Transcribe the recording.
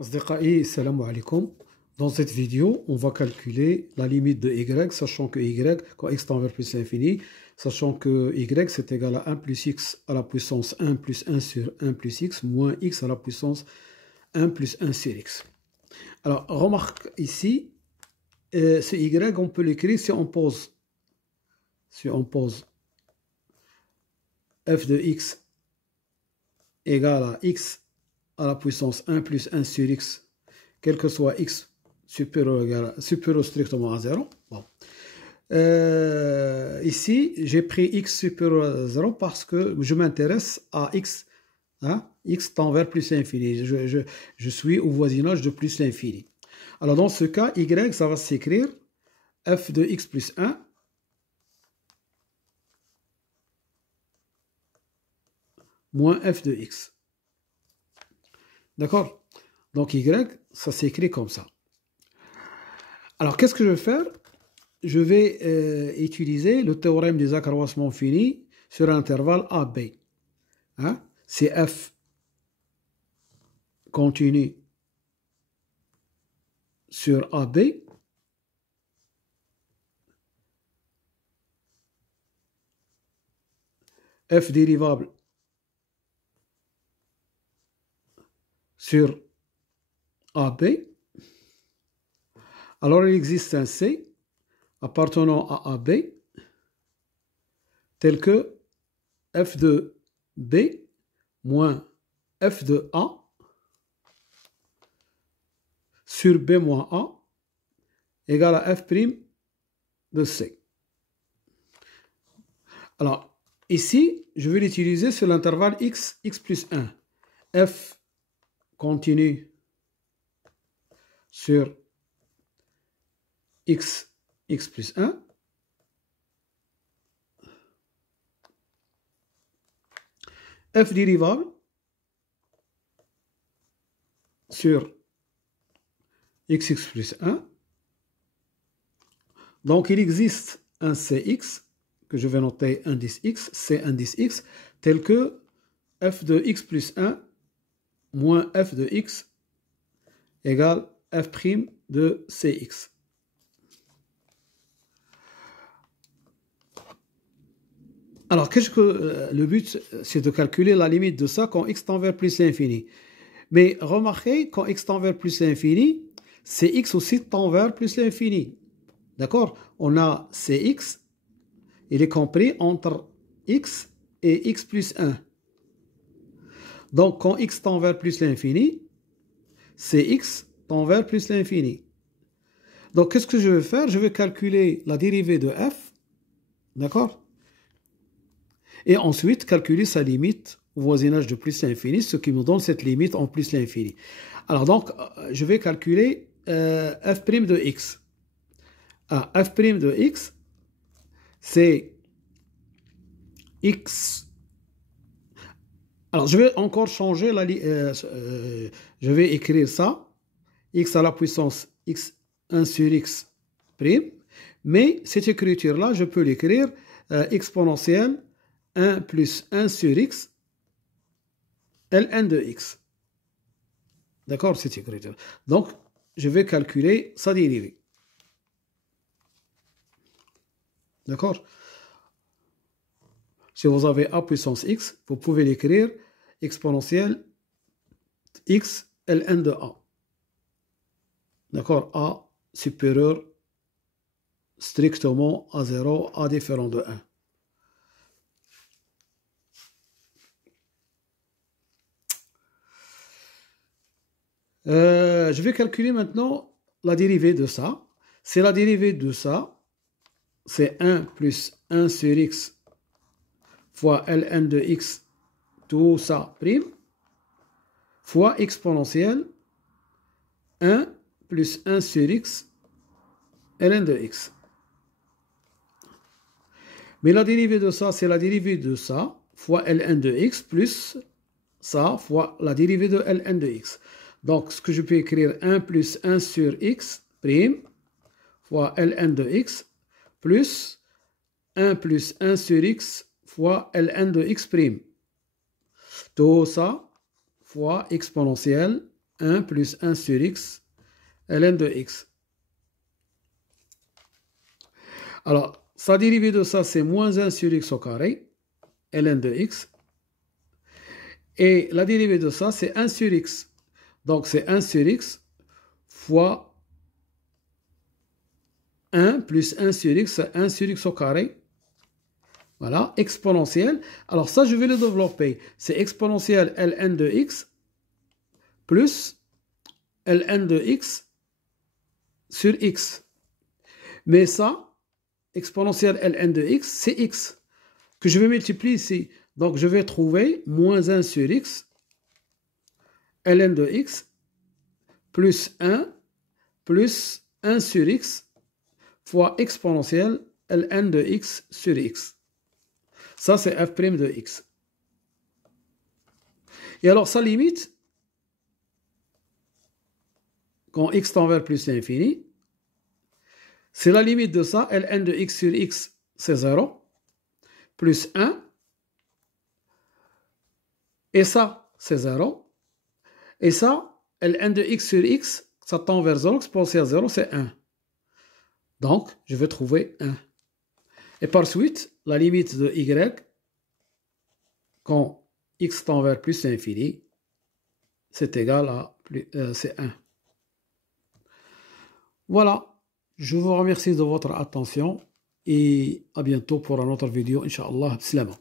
Asdiqai, salam alaikum. Dans cette vidéo, on va calculer la limite de y, sachant que y, quand x tend vers plus l'infini, sachant que y c'est égal à 1 plus x à la puissance 1 plus 1 sur 1 plus x moins x à la puissance 1 plus 1 sur x. Alors, remarque ici, ce y, on peut l'écrire si on pose f de x égale à x à la puissance 1 plus 1 sur x, quel que soit x supérieur strictement à 0. Bon. Ici, j'ai pris x supérieur à 0 parce que je m'intéresse à x. Hein? X tend vers plus l'infini. Je suis au voisinage de plus l'infini. Alors, dans ce cas, y, ça va s'écrire f de x plus 1 moins f de x. D'accord? Donc, y, ça s'écrit comme ça. Alors, qu'est-ce que je vais faire? Je vais utiliser le théorème des accroissements finis sur l'intervalle AB. Hein? C'est f continu sur AB f dérivable sur AB. Alors, il existe un C appartenant à AB tel que f de B moins f de A sur B moins A égale à f' de C. Alors, ici, je vais l'utiliser sur l'intervalle x plus 1. f continue sur x plus 1 f dérivable sur x plus 1. Donc, il existe un Cx, que je vais noter indice x, C indice x, tel que f de x plus 1 moins f de x égale f' de Cx. Alors, qu'est-ce que le but, c'est de calculer la limite de ça quand x tend vers plus l'infini. Mais remarquez, quand x tend vers plus l'infini, Cx aussi tend vers plus l'infini. D'accord? On a Cx, il est compris entre x et x plus 1. Donc, quand x tend vers plus l'infini, Cx tend vers plus l'infini. Donc, qu'est-ce que je vais faire? Je vais calculer la dérivée de f. D'accord? Et ensuite, calculer sa limite au voisinage de plus l'infini, ce qui nous donne cette limite en plus l'infini. Alors donc, je vais calculer f' de x. F' de x, c'est x. Alors, je vais encore changer je vais écrire ça. X à la puissance x1 sur x'. Mais cette écriture-là, je peux l'écrire exponentielle 1 plus 1 sur x ln de x. D'accord, cette écriture. Donc, je vais calculer sa dérivée. D'accord? Si vous avez a puissance x, vous pouvez l'écrire exponentielle x ln de a. D'accord? A supérieur strictement à 0, a différent de 1. Je vais calculer maintenant la dérivée de ça. C'est la dérivée de ça. C'est 1 plus 1 sur x fois ln de x, tout ça prime, fois exponentielle 1 plus 1 sur x ln de x. Mais la dérivée de ça, c'est la dérivée de ça fois ln de x plus ça fois la dérivée de ln de x. Donc, ce que je peux écrire 1 plus 1 sur x prime fois ln de x plus 1 plus 1 sur x fois ln de x prime. Tout ça fois exponentielle 1 plus 1 sur x ln de x. Alors, sa dérivée de ça, c'est moins 1 sur x au carré, ln de x. Et la dérivée de ça, c'est 1 sur x. Donc, c'est 1 sur x fois 1 plus 1 sur x, c'est 1 sur x au carré. Voilà, exponentielle. Alors ça, je vais le développer. C'est exponentielle ln de x plus ln de x sur x. Mais ça, exponentielle ln de x, c'est x que je vais multiplier ici. Donc, je vais trouver moins 1 sur x ln de x plus 1 sur x fois exponentielle ln de x sur x. Ça, c'est f' de x. Et alors, sa limite, quand x tend vers plus l'infini, c'est la limite de ça, ln de x sur x, c'est 0, plus 1, et ça, c'est 0, et ça, ln de x sur x, ça tend vers 0, exponentielle 0, c'est 1. Donc, je vais trouver 1. Et par suite, la limite de y, quand x tend vers plus l'infini, c'est égal à c'est 1. Voilà, je vous remercie de votre attention et à bientôt pour une autre vidéo, Inch'Allah. Slama.